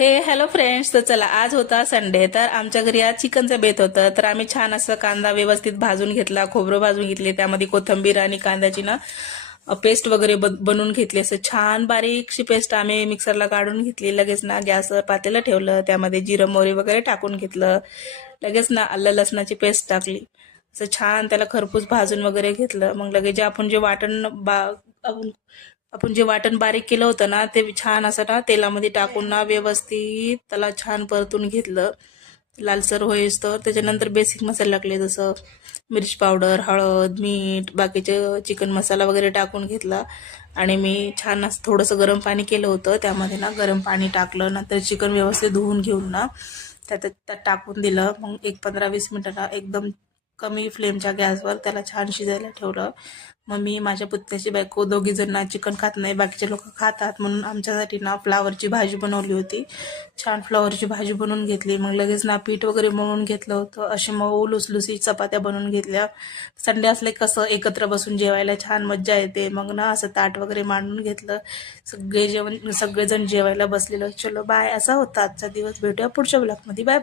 Hello friends. तर चला, आज होता संडे, तर आमच्या घरी आज चिकनचं बेत होतं. तर आम्ही छान असं कांदा व्यवस्थित भाजून घेतला, खोबरं भाजून घेतले, त्यामध्ये कोथिंबीर आणि कांद्याची ना पेस्ट वगैरे बनवून घेतली. असं छान बारीकशी पेस्ट आम्ही मिक्सरला काढून घेतली. लगेच ना गॅसवर पातेलं ठेवलं, त्यामध्ये जिरं मोहरी वगैरे टाकून घेतलं. लगेच ना आलं लसणाची पेस्ट टाकली. असं छान त्याला खरपूस भाजून वगैरे घेतलं. मग लगेच जे वाटण आपण आपण जे वाटण बारीक केलं होतं ना, ते छान असं ना तेलामध्ये टाकून ना व्यवस्थित त्याला छान परतून घेतलं, लालसर होईस. तर त्याच्यानंतर बेसिक मसाले टाकले, जसं मिरची पावडर, हळद, मीठ, बाकीचे चिकन मसाला वगैरे टाकून घेतला. आणि मी छान असं थोडंसं गरम पाणी केलं होतं, त्यामध्ये ना गरम पाणी टाकलं. नंतर चिकन व्यवस्थित धुवून घेऊन ना त्यात टाकून दिलं. मग एक 15-20 मिनिटांना एकदम कमी फ्लेमच्या गॅसवर त्याला छान शिजायला ठेवलं. मग मी, माझ्या पुतण्याची बायको, दोघी जण ना चिकन खात नाही, बाकीचे लोक खातात, म्हणून आमच्यासाठी ना फ्लावरची भाजी बनवली होती. छान फ्लावरची भाजी बनवून घेतली. मग लगेच ना पीठ वगैरे मळून घेतलं होतं. असे मऊ लुसलुसी चपात्या बनवून घेतल्या. संडे असले कसं एकत्र बसून जेवायला छान मज्जा येते. मग ना असं ताट वगैरे मांडून घेतलं. सगळेजण जेवायला बसलेलं. चलो बाय, असा होता आजचा दिवस. भेटूया पुढच्या ब्लॉगमध्ये. बाय.